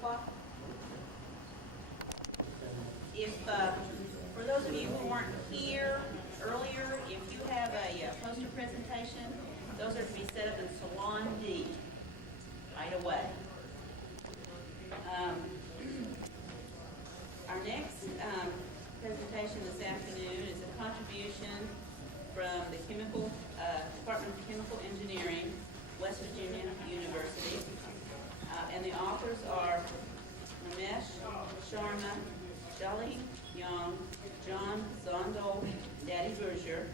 o'clock? If, for those of you who weren't here earlier, if you have a poster presentation, those are to be set up in Salon D right away. Our next presentation this afternoon is a contribution from the Department of Chemical Engineering, West Virginia University. And the authors are Ramesh Sharma, Jolly Young, John Zondel, Daddy Berger.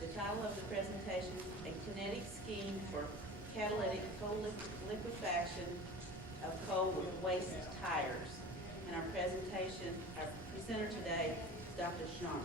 The title of the presentation, A Kinetic Scheme for Catalytic Coal Liquefaction of Coal Waste Tires. And our presenter today is Dr. Sharma.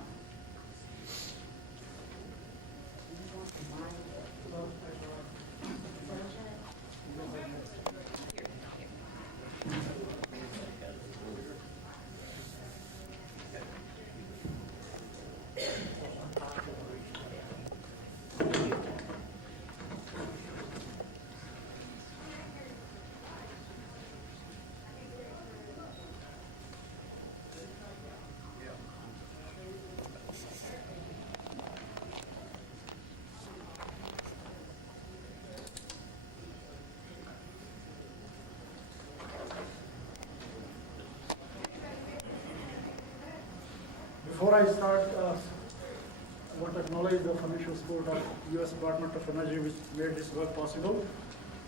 Before I start, I want to acknowledge the financial support of U.S. Department of Energy, which made this work possible.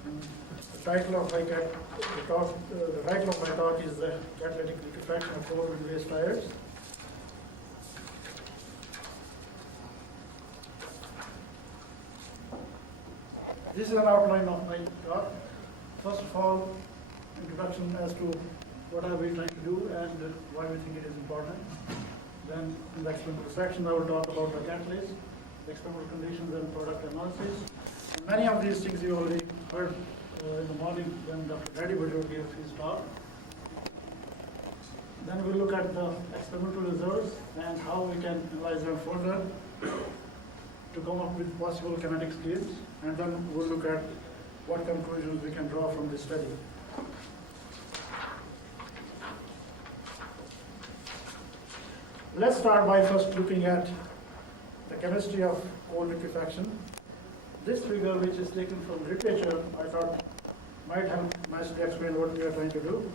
And the title of my talk is the catalytic liquefaction of coal and waste tires. This is an outline of my talk. First of all, introduction as to what are we trying to do and why we think it is important. Then in the experimental section, I will talk about the catalyst, the experimental conditions and product analysis. And many of these things you already heard in the morning when Dr. Daddy Berger gave his talk. Then we'll look at the experimental results and how we can analyze them further to come up with possible kinetic schemes. And then we'll look at what conclusions we can draw from this study. Let's start by first looking at the chemistry of coal liquefaction. This figure, which is taken from literature, I thought might help nicely explain what we are trying to do.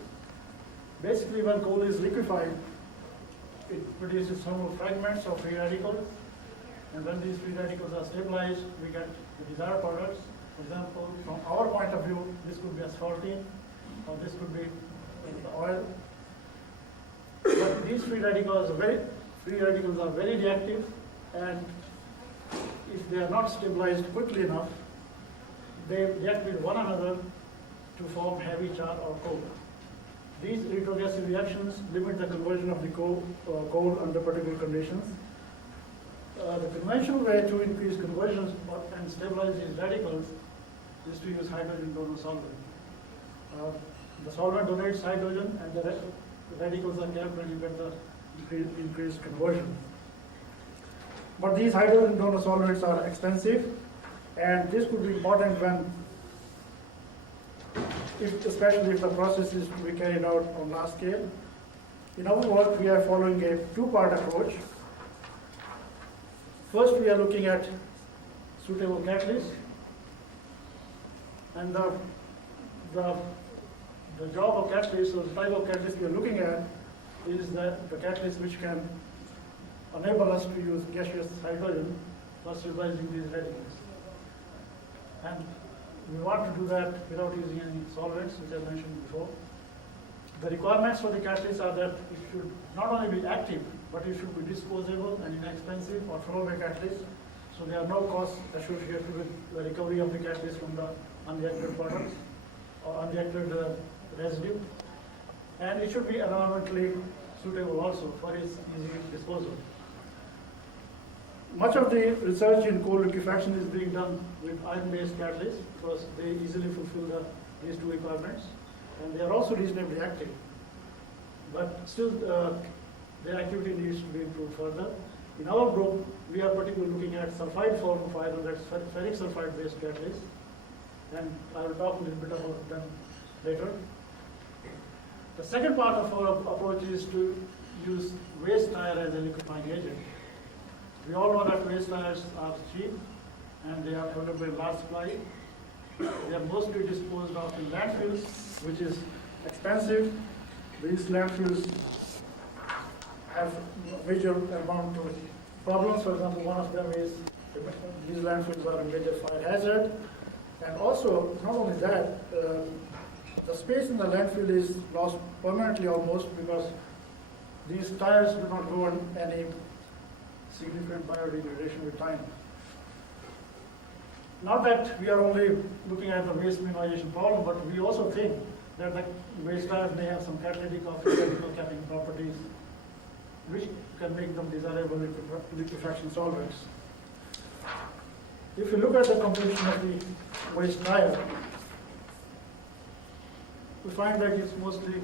Basically, when coal is liquefied, it produces thermal fragments of free radicals, and when these free radicals are stabilized, we get the desired products. For example, from our point of view, this could be asphaltene, or this could be the oil. But these free radicals are very reactive, and if they are not stabilized quickly enough, they react with one another to form heavy char or coal. These retrogressive reactions limit the conversion of the coal under particular conditions. The conventional way to increase conversions and stabilize these radicals is to use hydrogen donor solvent. The solvent donates hydrogen, and the radicals are kept when you get the increased conversion. But these hydrogen donor solvents are expensive, and this could be important when, especially if the process is to be carried out on large scale. In our work, we are following a two-part approach. First, we are looking at suitable catalysts, and the job of catalyst, or the type of catalyst we are looking at, is that the catalyst which can enable us to use gaseous hydrogen for stabilizing these radicals. And we want to do that without using any solvents, which I mentioned before. The requirements for the catalyst are that it should not only be active, but it should be disposable and inexpensive or throwaway catalyst. So there are no costs associated with the recovery of the catalyst from the unreacted products or unreacted residue. And it should be environmentally suitable also for its easy disposal. Much of the research in coal liquefaction is being done with iron-based catalysts because they easily fulfill these two requirements, and they are also reasonably active. But still, their activity needs to be improved further. In our group, we are particularly looking at sulfide form of iron, that's ferric sulfide-based catalysts, and I will talk a little bit about them later. The second part of our approach is to use waste tire as a liquefying agent. We all know that waste tires are cheap and they are available in large supply. They are mostly disposed of in landfills, which is expensive. These landfills have major amount of problems. For example, one of them is these landfills are a major fire hazard. And also, not only that, the space in the landfill is lost permanently almost because these tires do not go on any significant biodegradation with time. Not that we are only looking at the waste minimization problem, but we also think that the waste tires may have some catalytic or chemical capping properties which can make them desirable liquefaction solvents. If you look at the composition of the waste tire, we find that it's mostly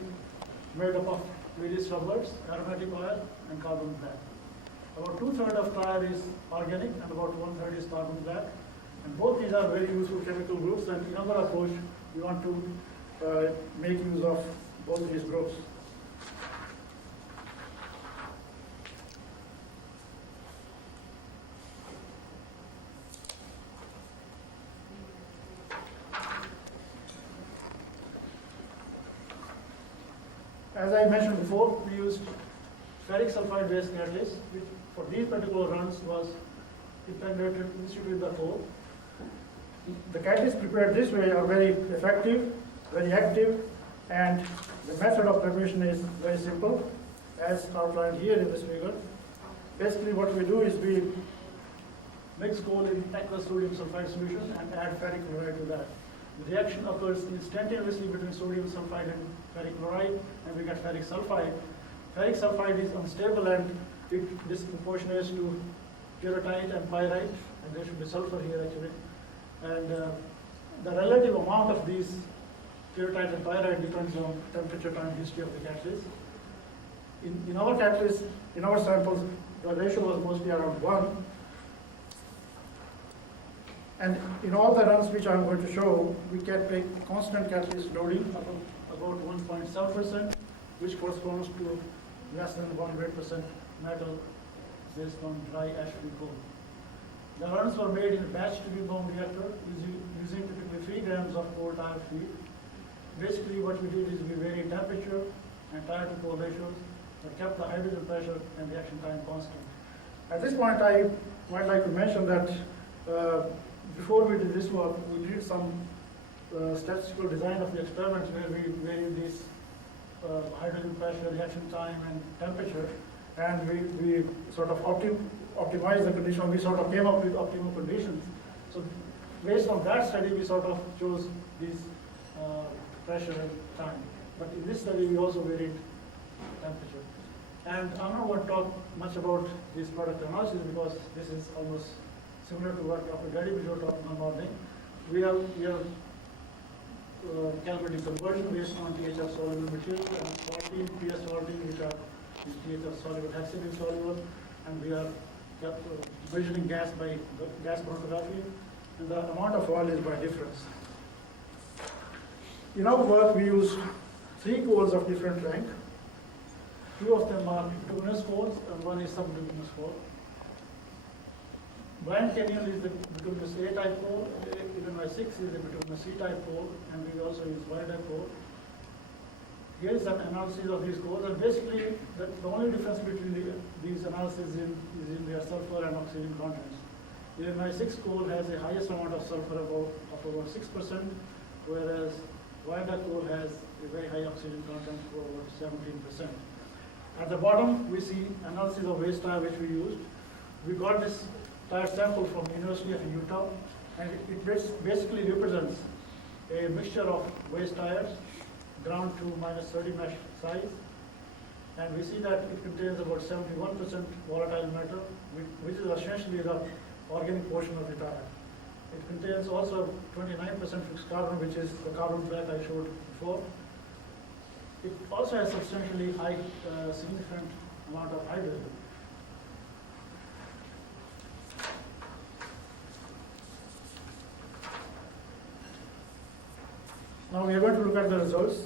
made up of various rubbers, aromatic oil, and carbon black. About 2/3 of tire is organic and about 1/3 is carbon black. And both these are very useful chemical groups, and in our approach, we want to make use of both these groups. As I mentioned before, we used ferric sulfide based catalyst, which for these particular runs was impregnated with the coal. The catalysts prepared this way are very effective, very active, and the method of preparation is very simple, as outlined here in this figure. Basically, what we do is we mix coal in aqueous sodium sulfide solution and add ferric chloride to that. The reaction occurs instantaneously between sodium sulfide and ferric chloride, and we get ferric sulfide. Ferric sulfide is unstable and it disproportionates to pyrrhotite and pyrite, and there should be sulfur here actually. And the relative amount of these pyrrhotite and pyrite depends on temperature, time, history of the catalyst. In our catalyst, in our samples, the ratio was mostly around 1. And in all the runs which I'm going to show, we can make constant catalyst loading about 1.7%, which corresponds to less than 100% metal based on dry ash-free coal. The runs were made in a batch tubing bomb reactor using typically 3 grams of coal tire feed. Basically what we did is we varied temperature and tire to coal ratios, but kept the hydrogen pressure and reaction time constant. At this point I might like to mention that before we did this work, we did some statistical design of the experiments where we varied this hydrogen pressure, reaction time, and temperature, and we sort of optimized the condition. We sort of came up with optimal conditions. So based on that study, we sort of chose this pressure and time. But in this study, we also varied temperature. And I'm not going to talk much about this product analysis because this is almost similar to what Dr. Gaddy was talking about morning. We are calculating conversion based on THF soluble material and salting, PS salting, which are THF soluble, hexagon soluble, and we are measuring gas by gas chromatography, and the amount of oil is by difference. In our work, we use 3 coals of different rank. 2 of them are bituminous coals, and 1 is subbituminous coal. Grand Canyon is the bituminous A-type coal, Illinois 6 is the bituminous C-type coal, and we also use Y-type coal. Here is an analysis of these coals, and basically the only difference between these analyses is in their sulfur and oxygen contents. Illinois 6 coal has the highest amount of sulfur of about 6%, whereas Y-type coal has a very high oxygen content for about 17%. At the bottom, we see analysis of waste tire which we used. We got this tire sample from University of Utah, and it basically represents a mixture of waste tires ground to -30 mesh size, and we see that it contains about 71% volatile matter, which is essentially the organic portion of the tire. It contains also 29% fixed carbon, which is the carbon black I showed before. It also has substantially high, significant amount of hydrogen. Now we are going to look at the results.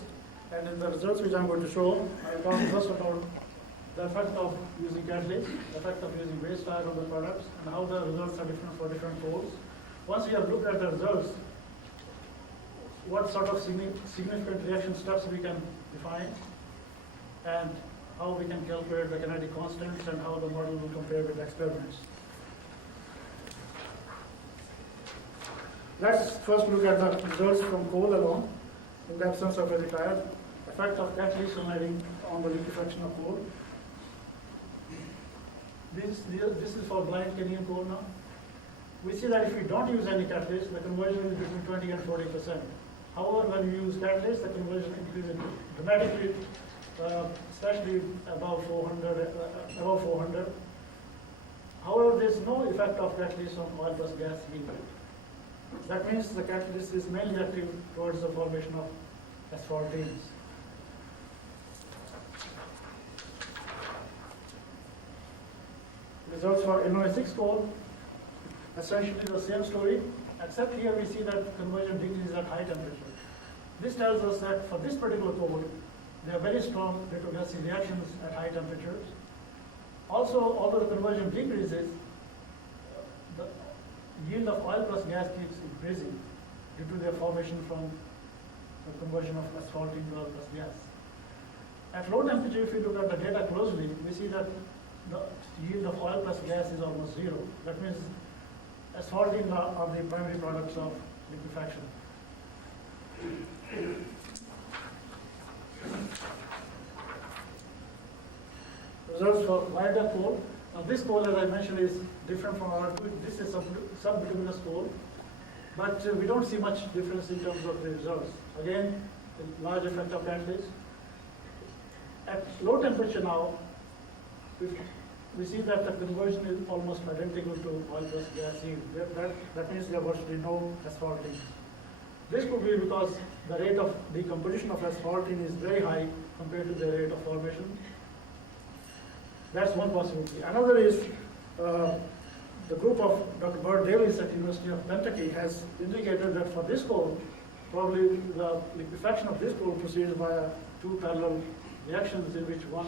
And in the results which I'm going to show, I'll talk first about the effect of using catalyst, the effect of using waste tire on the products, and how the results are different for different coals. Once we have looked at the results, what sort of significant reaction steps we can define, and how we can calculate the kinetic constants, and how the model will compare with experiments. Let's first look at the results from coal alone, in the absence of any tire, effect of catalyst on the liquefaction of coal. This is for blind Kenyan coal now. We see that if we don't use any catalyst, the conversion is between 20 and 40%. However, when we use catalyst, the conversion increases dramatically, especially above 400. However, there is no effect of catalyst on oil plus gas yield. That means the catalyst is mainly active towards the formation of asphaltenes. Results for NO6 coal, essentially the same story, except here we see that conversion decreases at high temperature. This tells us that for this particular coal, there are very strong retrogassing reactions at high temperatures. Also, although the conversion decreases, the yield of oil plus gas keeps increasing due to their formation from the conversion of asphaltene to oil plus gas. At low temperature, if you look at the data closely, we see that the yield of oil plus gas is almost zero. That means asphaltene are the primary products of liquefaction. Results for lighter coal. Now this coal, as I mentioned, is different from our two. This is subbituminous coal, but we don't see much difference in terms of the results. Again, the large effect of catalyst. At low temperature now, we see that the conversion is almost identical to oil plus gas yield. That means there was virtually no asphaltene. This could be because the rate of decomposition of asphaltene is very high compared to the rate of formation. That's one possibility. Another is the group of Dr. Bert Davis at University of Kentucky has indicated that for this coal, probably the liquefaction of this coal proceeds via two parallel reactions in which one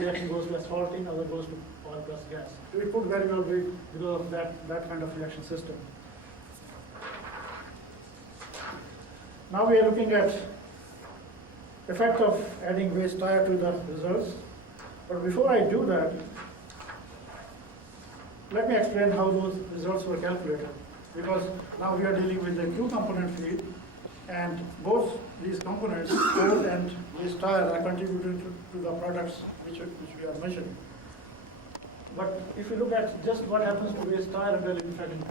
reaction goes to asphaltene, other goes to oil plus gas. It could very well be because of that kind of reaction system. Now we are looking at effect of adding waste tire to the results. But before I do that, let me explain how those results were calculated. Because now we are dealing with a two-component field, and both these components, coal and waste tire, are contributing to the products which we are measuring. But if you look at just what happens to waste tire under liquefaction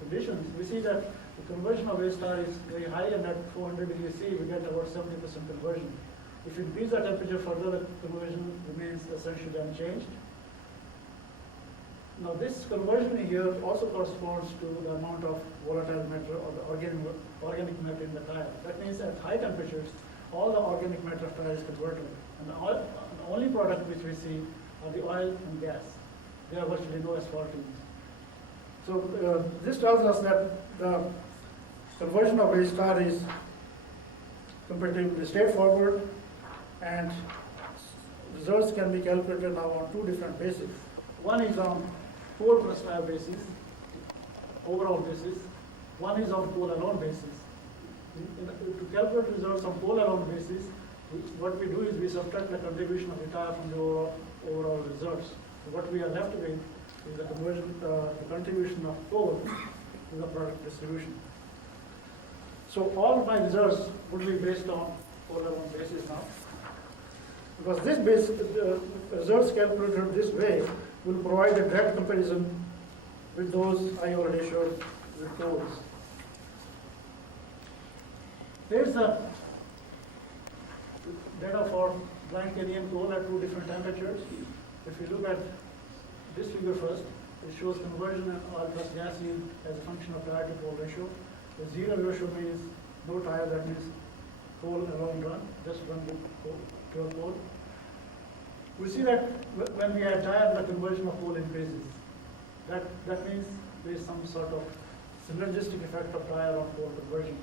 conditions, we see that the conversion of waste tire is very high, and at 400 degrees C, we get about 70% conversion. If you increase the temperature further, the conversion remains essentially unchanged. Now this conversion here also corresponds to the amount of volatile matter or the organic matter in the tire. That means at high temperatures, all the organic matter of tire is converted. And the only product which we see are the oil and gas. There are virtually no asphaltenes. So this tells us that the conversion of waste tire is comparatively straightforward, and results can be calculated now on two different bases. One is on coal plus tire basis, overall basis. One is on coal alone basis. To calculate results on coal alone basis, what we do is we subtract the contribution of the tire from the overall results. So what we are left with is the contribution of coal to the product distribution. So all my results would be based on coal alone basis now. Because this results calculated this way will provide a direct comparison with those I already showed with coals. Here's the data for blind Kenyan coal at two different temperatures. If you look at this figure first, it shows conversion and oil plus gas yield as a function of tire to coal ratio. The zero ratio means no tire, that means coal alone run, just run with pure coal. We see that when we add tire, the conversion of coal increases. That means there is some sort of synergistic effect of tire on coal conversion.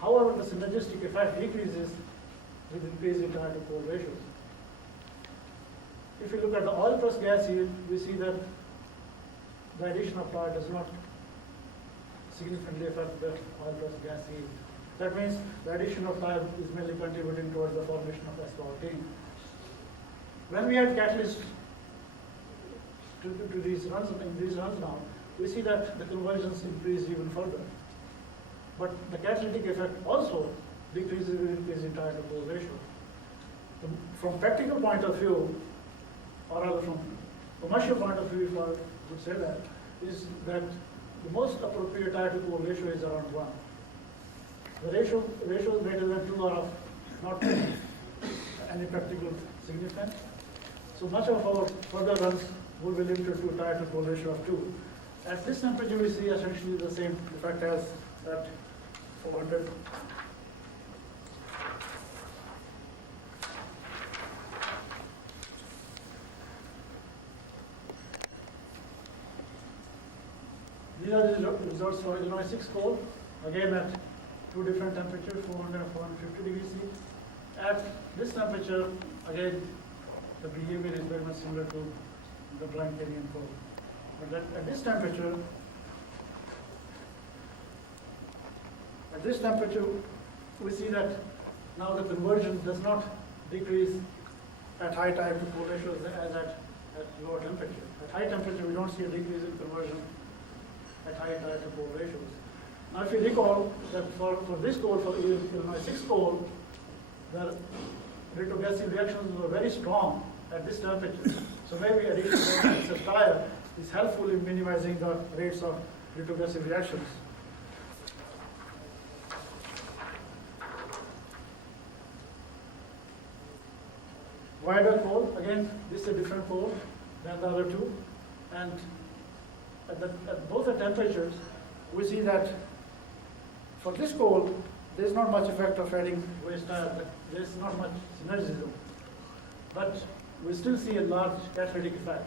However, the synergistic effect decreases with increase in tire to coal ratios. If you look at the oil plus gas yield, we see that the addition of tire does not significantly affect the oil plus gas yield. That means the addition of tire is mainly contributing towards the formation of asphaltene. When we add catalysts to these runs, in these runs now, we see that the conversions increase even further. But the catalytic effect also decreases with increase in tire to coal ratio. From practical point of view, or rather from commercial point of view, if I would say that, is that the most appropriate tire to coal ratio is around 1. The ratios greater than 2 are of not any practical significance. So much of our further runs will be limited to tire to coal ratio of 2. At this temperature, we see essentially the same effect as at 400. These are the results for Illinois 6 coal, again at 2 different temperatures, 400 and 450 degrees C. At this temperature, again, the behavior is very much similar to the Grand Canyon coal. But at this temperature, we see that now the conversion does not decrease at high tire to coal ratios as at lower temperature. At high temperature, we don't see a decrease in conversion at high tire to coal ratios. Now, if you recall that for this coal, for Illinois 6 coal, the rate of gaseous reactions were very strong at this temperature. So maybe additional of tire is helpful in minimizing the rates of retrogressive reactions. Wider coal, again, this is a different coal than the other two. And at both the temperatures, we see that for this coal, there's not much effect of adding waste tire. There's not much synergism. But we still see a large catalytic effect.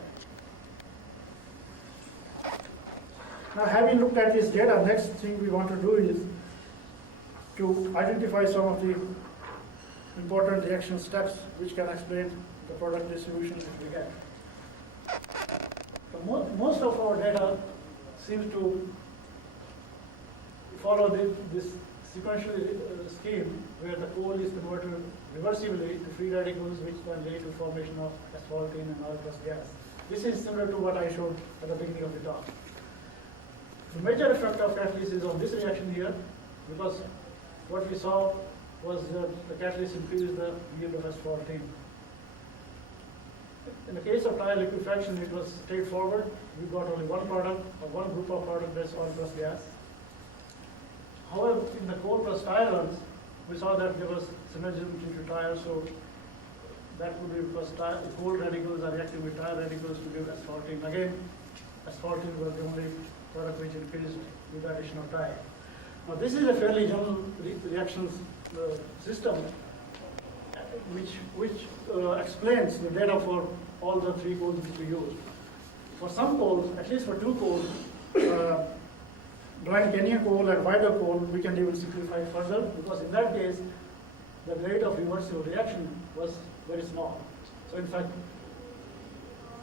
Now, having looked at this data, next thing we want to do is to identify some of the important reaction steps which can explain the product distribution that we get. So most of our data seems to follow this sequential scheme where the coal is converted reversibly to free radicals, which then lead to formation of asphaltene and oil plus gas. This is similar to what I showed at the beginning of the talk. The major effect of catalyst is on this reaction here, because what we saw was that the catalyst increased the yield of asphaltene. In the case of tire liquefaction, it was straightforward. We got only one product, or one group of product, that's oil plus gas. However, in the coal plus tire runs, we saw that there was synergism into tire, so that would be because coal radicals are reacting with tire radicals to give asphaltene. Again, asphaltene was the only product which increased with the addition of tire. Now, this is a fairly general reactions system which explains the data for all the 3 coals which we used. For some coals, at least for 2 coals, Grand Canyon coal and wider coal, we can even simplify further, because in that case, the rate of reversible reaction was very small. So in fact,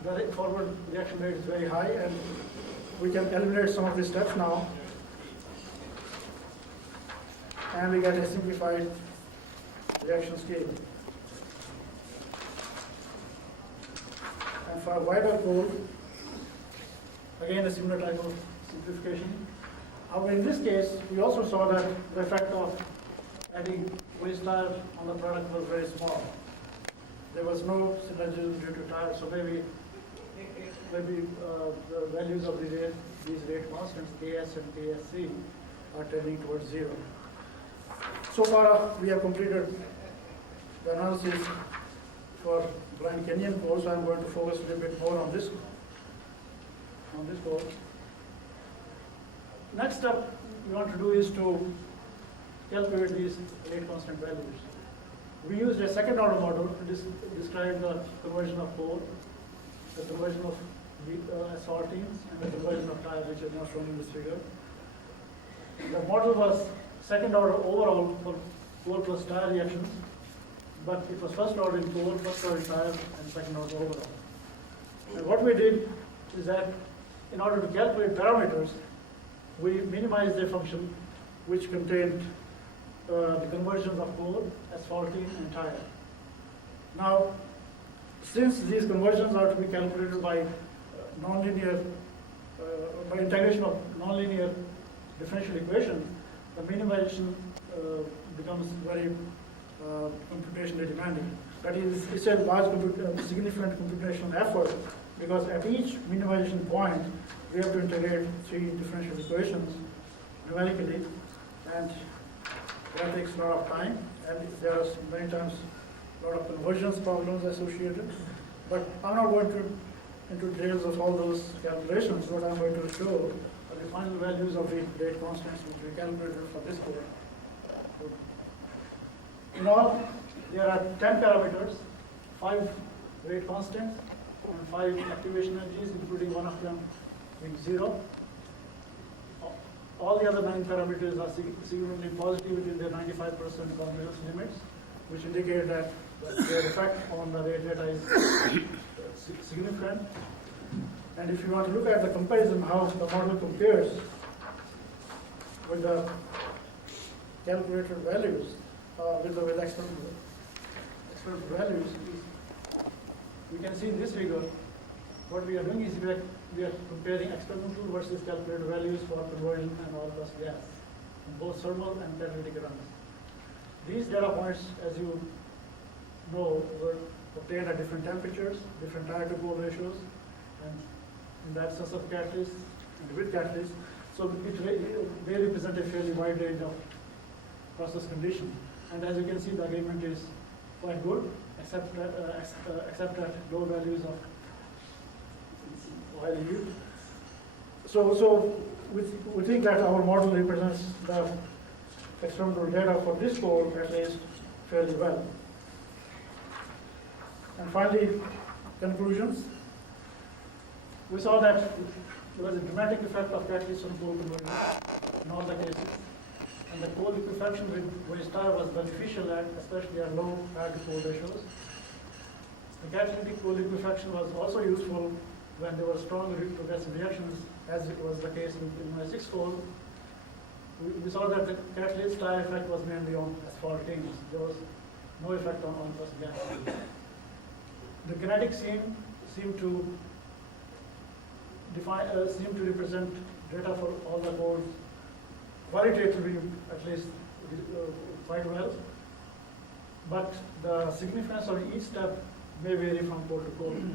the forward reaction rate is very high, and we can eliminate some of the steps now, and we get a simplified reaction scale. And for wider coal, again a similar type of simplification. However, in this case, we also saw that the effect of adding waste tire on the product was very small. There was no synergism due to tire, so maybe the values of these rate constants, Ks and Ksc, are tending towards 0. So far, we have completed the analysis for Grand Canyon coal, so I'm going to focus a little bit more on this coal. Next step we want to do is to calculate these rate constant values. We used a second order model to describe the conversion of coal, the conversion of asphaltenes, and the conversion of tire, which is now shown in this figure. The model was second order overall for coal plus tire reactions, but it was first order in coal, first order in tire, and second order overall. And what we did is that in order to calculate parameters, we minimized a function which contained the conversions of coal, asphaltene, and tire. Now, since these conversions are to be calculated by nonlinear, by integration of nonlinear differential equations, the minimization becomes very computationally demanding. That is, it's a large, significant computational effort, because at each minimization point, we have to integrate 3 differential equations numerically, and that takes a lot of time, and there are many times a lot of conversions problems associated. But I'm not going into details of all those calculations. What I'm going to show are the final values of the rate constants which we calculated for this code. In all, there are 10 parameters, 5 rate constants, and 5 activation energies, including one of them being 0. All the other 9 parameters are significantly positive within their 95% confidence limits, which indicate that their effect on the rate data is significant. And if you want to look at the comparison, how the model compares with the calculated values, with experimental values, we can see in this figure, what we are doing is we are comparing experimental versus calculated values for conversion and oil plus gas in both thermal and catalytic runs. These data points, as you know, were obtained at different temperatures, different tire to coal ratios, and in the absence of catalysts and with catalysts. So they represent a fairly wide range of process conditions. And as you can see, the agreement is quite good, except at low values of oil yield. So we think that our model represents the experimental data for this code at least fairly well. And finally, conclusions. We saw that there was a dramatic effect of catalysts on coal conversion in all the cases. And the coal liquefaction with waste tire was beneficial, especially at low tire to coal ratios. The catalytic coal liquefaction was also useful when there were strong progressive reactions, as it was the case in my 6 coal. We saw that the catalyst tire effect was mainly on asphaltenes. There was no effect on plus gas. The kinetic seemed to represent data for all the codes qualitatively, at least quite well. But the significance of each step may vary from code to code.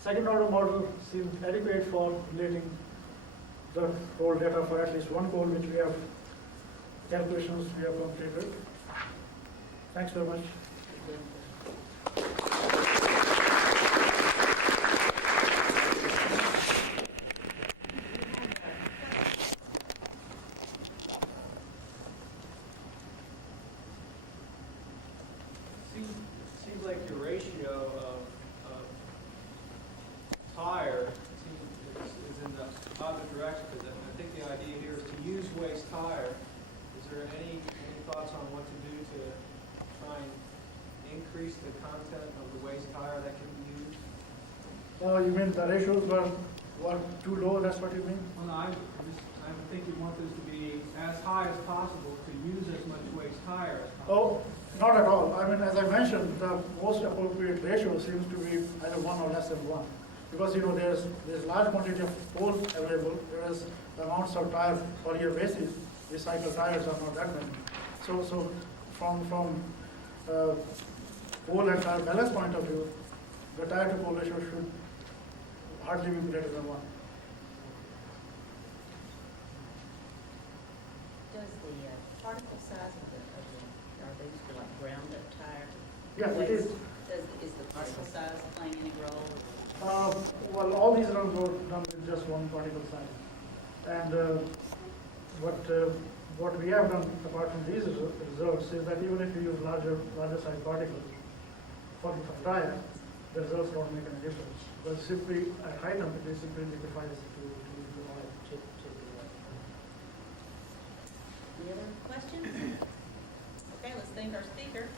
Second order model seemed adequate for relating the coal data for at least one code, which we have calculations we have completed. Thanks very much. Seems like your ratio of tire is in the opposite direction, because I think the idea here is to use waste tire. Is there any thoughts on what to do to try and increase the content of the waste tire that can be used? You mean the ratios were too low, that's what you mean? Well, no, I think you want this to be as high as possible to use as much waste tire as possible. Oh, not at all. I mean, as I mentioned, the most appropriate ratio seems to be either 1 or less than 1. Because, you know, there's large quantity of coal available, whereas the amounts of tire per year basis, recycled tires are not that many. So from coal and tire balance point of view, the tire to coal ratio should hardly be greater than 1. Does the particle size of are these for like ground up tire? Yes, it is. Is the particle size playing any role? Well, all these runs were done with just one particle size. And what we have done, apart from these results, is that even if you use larger size particles for the tire, the results don't make any difference. But simply at high temperature, simply liquefies to oil. The other questions? Okay, let's thank our speaker.